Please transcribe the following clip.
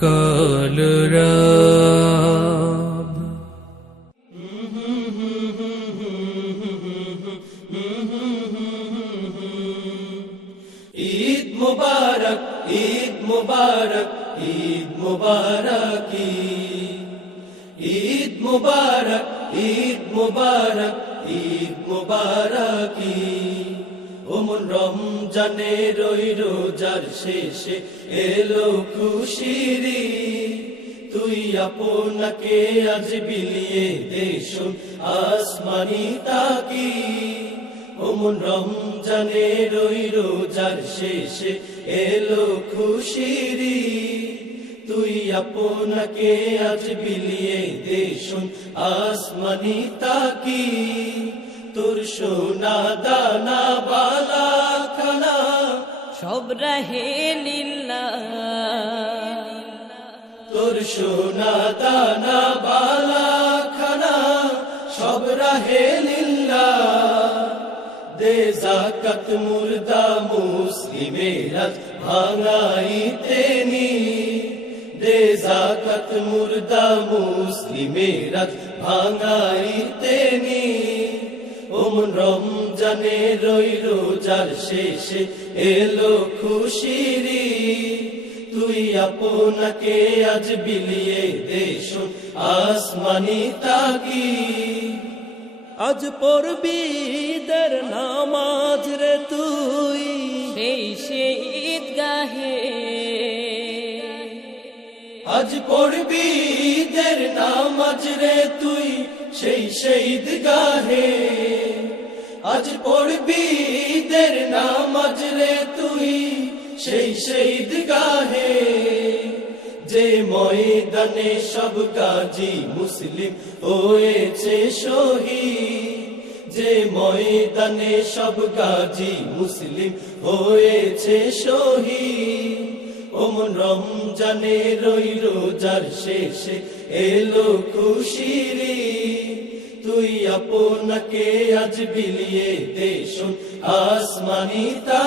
কালরাব ঈদ মুবারক, ঈদ মুবারক, ঈদ মুবারক, ঈদ মুবারক, ঈদ মুবারক, ঈদ মুবারক। ওমন রমজানের ওই রোজার শেষে এলো খুশির ঈদ, তুই আপনাকে আজ বিলিয়ে দেশ আসমানি তাকি। ওমন রমজানের ওই রোজার শেষে এলো খুশির ঈদ, তুই আপনাকে আজ বিলিয়ে দেশ আসমানি তাকি। তোর সোনা দানা বালা খানা সব রাহে লিল্লাহ, তোর সোনা দানা বালা খানা সব রাহে লিল্লাহ। দে যাকাত মুর্দা মুসলিমের আজ ভাঙাইতে নি, দে যাকাত মুর্দা মুসলিমের আজ ভাঙাইতে নি। ওমন রমজানের ওই রোজার শেষে এলো খুশির ঈদ, তুই আপনাকে আজ বিলিয়ে দেশ আসমানি তাকি। আজ পড়বি ঈদের নামাজ রে তুই সেই ঈদগাহে, আজ পড়বি ঈদের নামাজ রে তুই সেই ঈদগাহে। আজ পড়বি ঈদের নামাজ রে তুই সেই ঈদগাহে। যে ময়দানে সব গাজী মুসলিম হয়েছে শহীদ, যে ময়দানে সব গাজী মুসলিম হয়েছে শহীদ। ওমন রমজানের ওই রোজার শেষে এলো খুশির ঈদ, তুই আপনাকে আজ বিলিয়ে দেশ আসমানি তা